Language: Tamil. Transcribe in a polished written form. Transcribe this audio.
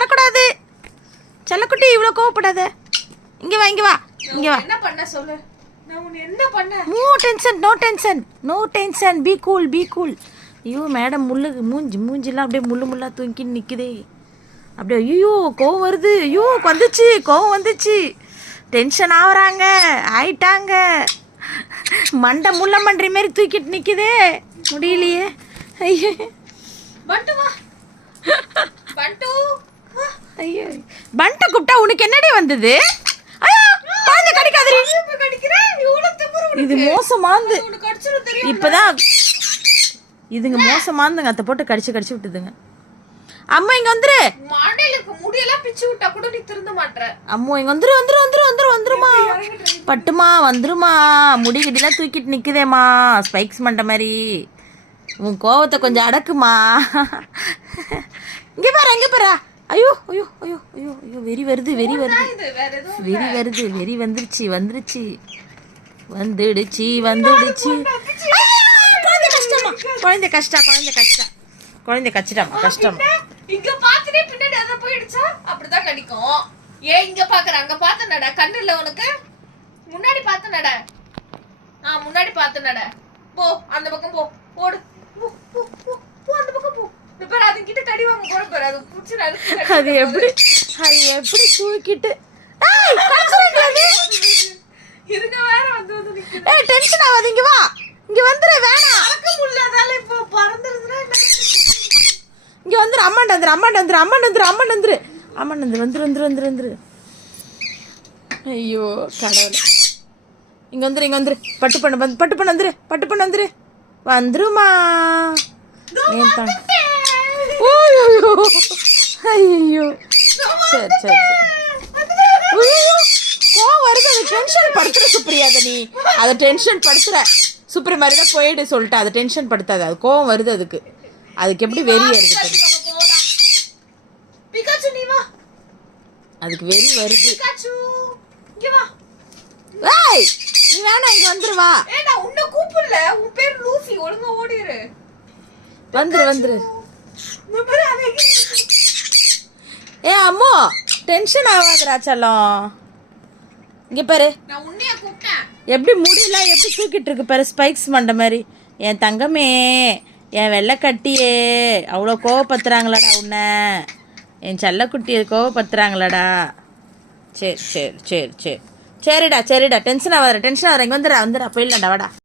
வரக்கூடாது. செல்லக்குட்டி இவ்வளோ கோவப்படாத. இங்கே வா இங்கே வா இங்கே வா. என்ன பண்ண சொல்லு. நான் உன்னை என்ன பண்ண? No tension no tension no tension. Be cool be cool. ஐயோ மேடம் மூஞ்சிலாம் அப்படியே முள்ளாக தூங்கின்னு நிற்குதே. அப்படியே ஐயோ கோவம் வருது. ஐயோ கோவம் வந்துச்சு. டென்ஷன் ஆகுறாங்க ஆயிட்டாங்க. மண்டை முள்ள மன்றி மாரி தூக்கிட்டு நிற்குதே. முடியலையே. ஐயோ பண்டு வா. பண்டு ஐயோ பண்டை கூப்பிட்டா உனக்கு என்னடி வந்தது? குழந்தை கடிக்காதடி. இது மோசமானது. இப்பதான் இதுங்க மோசமானதுங்க. அத்தை போட்டு கடிச்சு விட்டுதுங்க. அம்மா இங்க வந்துரு. மாடலுக்கு முடியெல்லாம் பிச்சு விட்டா கூட நீ திருந்த மாட்டற. அம்மா இங்க வந்துருமா. பட்டுமா வந்துருமா. முடி கிட்டிலாம் தூக்கிட்டு நிக்குதேம்மா ஸ்பைக்ஸ் மண்ட மாதிரி. உன் கோவத்தை கொஞ்சம் அடக்குமா. இங்க பாரு. ஐயோ வெறி வருது. வந்துருச்சு. குழந்தை கஷ்டமா. இங்க பாத்துட்டே பின்னாடி அத போயிடுச்சா அப்படிதான் கடிக்கும். ஏன் இங்க பாக்குற? அங்க பாத்து நட. கண்ணு இல்ல உனக்கு? முன்னாடி பாத்து நட. முன்னாடி பாத்து நட. போ அந்த பக்கம் போ. ஓடு. போ அந்த பக்கம் போ. இப்ப அது கிட்ட கடி வாங்க போற பாரு. அது புடிச்சு அழுத்து. அது எப்படி தூக்கிட்டு இதுங்க வேற வந்து நிக்குது. ஏய் டென்ஷன் ஆகாத. இங்க வா. இங்க வந்துரு. வேணாம். அடக்க முடியலதால இப்போ பறந்துருதுனா. இங்க வந்துரு. அம்மாண்ட வந்துரு. ஐயோ கடவுளே. இங்க வந்துரு. பட்டு பண்ண வந்துருமா. ஐயோ சரி. கோவம் வருது. அதை டென்ஷன் படுத்துற சுப்ரியா. நீ அதை டென்ஷன் படுத்துற சுப்ரி மாதிரி தான் போயிட்டு சொல்லிட்டு அதை டென்ஷன் படுத்தாது. அது கோவம் வருது. அதுக்கு எப்படி வெறி வருது. பிகாச்சு நீ வா. அதுக்கு வெறி வருது. பிகாச்சு இங்க வா. ஏய் நீ வேணா இங்க வந்துரு வா. ஏய் நான் உன்னை கூப்பிடல. உன் பேர் லூசி. ஒழுங்கா ஓடிரு. வந்துரு. ஏ அம்மோ டென்ஷன் ஆகாதடா செல்லம். இங்க பாரு. நான் உன்னைய கூப்பிட்டேன். எப்படி முடியலாம் எப்படி தூக்கிட்டு இருக்கு பாரு ஸ்பைக்ஸ் மண்ட மாதிரி. என் தங்கமே என் வெள்ளை கட்டியே அவ்வளோ கோவப்படுத்துறாங்களாடா உன்னை. என் செல்லக்குட்டியை கோவப்படுத்துறாங்களாடா. சரிடா டென்ஷன் ஆகாத. இங்கே வந்துடா போயிடலாம்டா வாடா.